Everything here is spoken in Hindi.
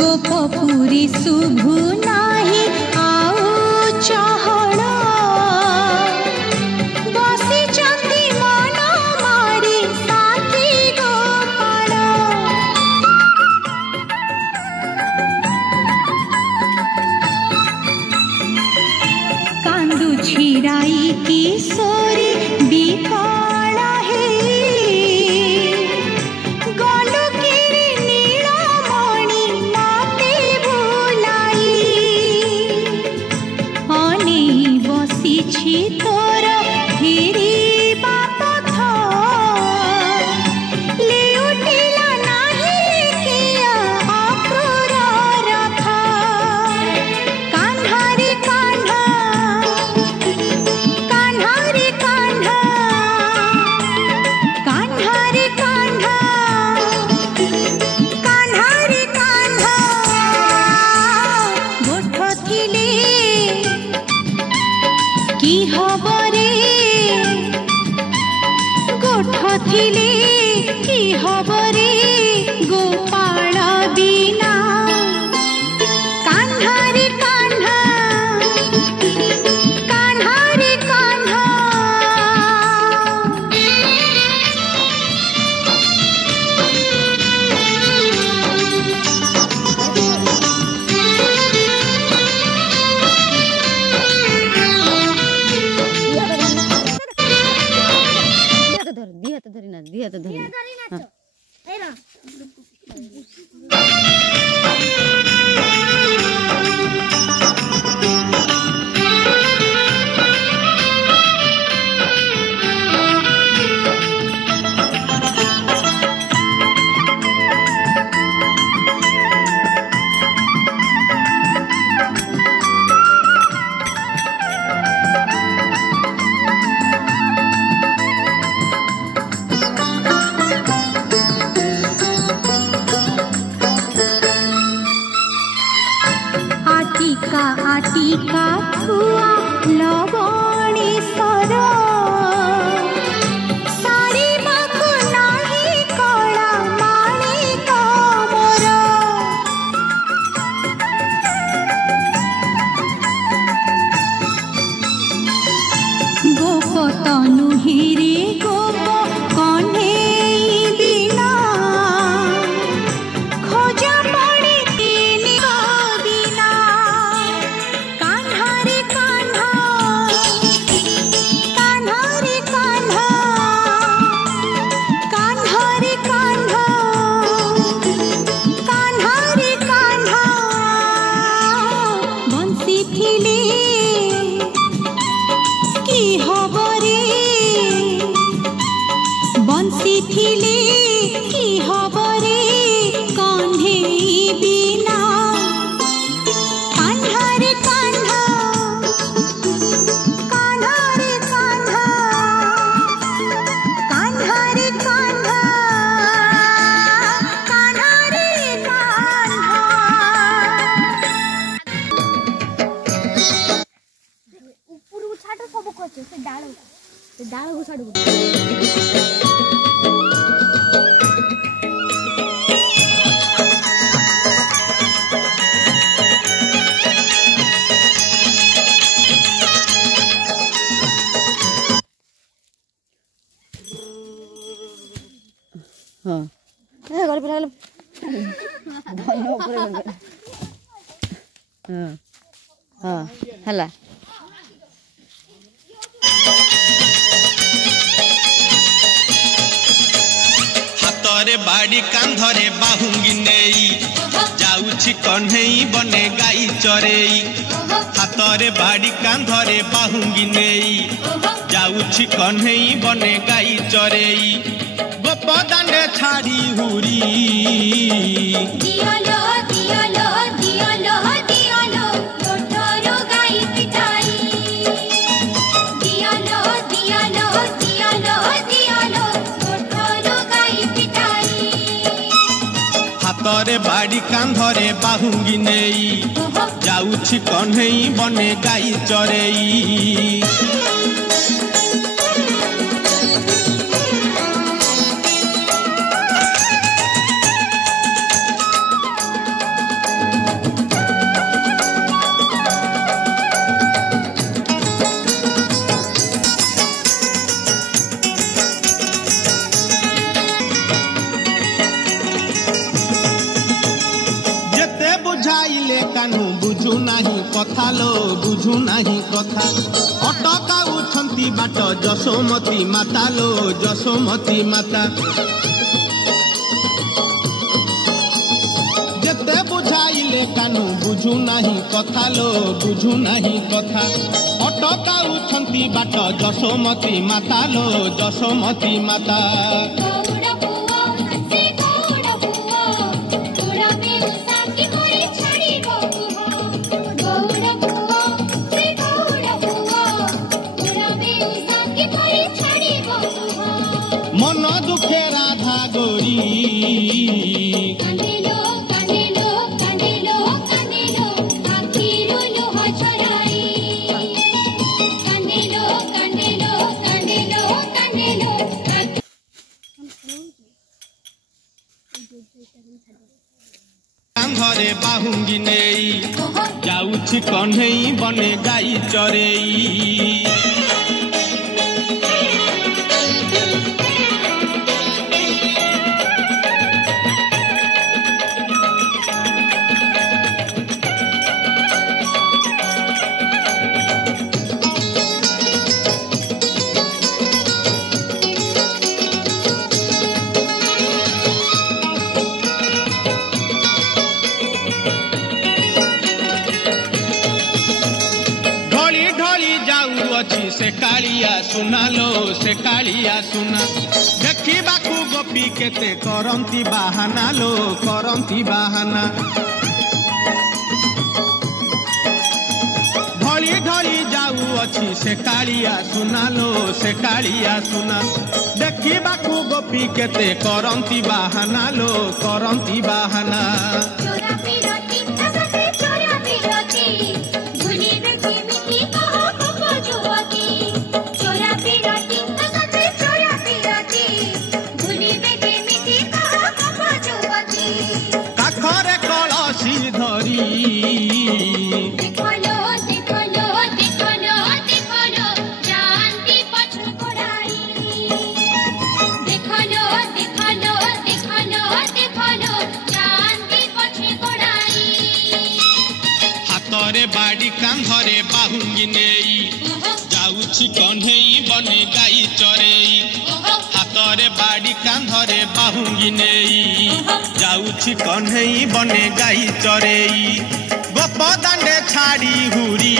गोपपुरी शुभु नाही आउ चहड़ बसी चंदी मन मारी साथी गोपाल कांदु छिराई किशोरी बिकल हे गलु किरी नीलमणि मते भुलाई अने बसिछि तोर फेरिबा पथ लेउटिला नाही किया अक्रूर रथ कान्हा रे कान्हा कान्हा रे कान्हा कान्हा रे कान्हा कान्हा रे कान्हा गोठ थिले की हबरे गोठ थिले की हबरे गोपाल बिना कान्हा रे कान्हा कान्हा रे कान्हा आटिका आटिका खुआ लवणी सर सारी बाकु नाही कला माणिक मोर गोप तनु हिरे गोप कन्हेई बिना खोजा पड़े तीन बिना कान्हा रे कान्हा कान्हा रे कान्हा कान्हा रे कान्हा कान्हा रे कान्हा बंसी थिले की हबरे बंसी थिले की हबरे कान्हेई बिना कान्हा रे कान्हा कान्हा रे कान्हा कान्हा रे कान्हा कान्हा रे कान्हा उपरକୁ ଛାଡ ସବୁ କରୁଛ ସେ ଡାଳକୁ ଛାଡକୁ हाँ घर पे धन्य ऊपर हाँ हला हातरे बाड़ी कांधरे बाहुंगी नेई जाउछि कन्हई बने गाई चरेई हातरे बाड़ी कांधरे बाहुंगी नेई जाउछि कन्हई बने गाई चरेई गोप दांडे छाड़ी हुरी दियालो दियालो दियालो दियालो कोठरो गाई पिटाई दियालो दियालो दियालो दियालो कोठरो गाई पिटाई हातरे बाड़ी कांधरे बाहुंगी नेई जाउछि कन्हई बने गाई चरेई कानू बुझू नाही कथा लो बुझू नाही कथा अटकाउछंती बाट जशोमती माता लो जशोमती माता जेते बुझाइले कानू बुझू नाही कथा लो बुझू नाही कथा अटकाउछंती बाट जशोमती माता लो जशोमती माता मन दुखे राधा गोरी कांदेलो कांदेलो कांदेलो कांदेलो आखिरो लोह छराई कांदेलो कांदेलो कांदेलो कांदेलो कांधरे बाहुंगी नेई जाउछि कन्हई बने गाई चरेई से कालिया सुना लो से कालिया सुना देखा गोपी केते करंती बाहाना लो करंती बाहाना ढली ढली जाऊ अच्छी से कालिया सुना लो से कालिया सुना देखा गोपी केते करंती बाहाना लो करंती बाहाना बाड़ी कांधरे बाहुंगी नेई जाउछि कन्हई बने गाई चरेई हातरे बाड़ी कांधरे बाहुंगी नेई जाउछि कन्हई बने गाई चरेई गोप दांडे छाड़ी हुरी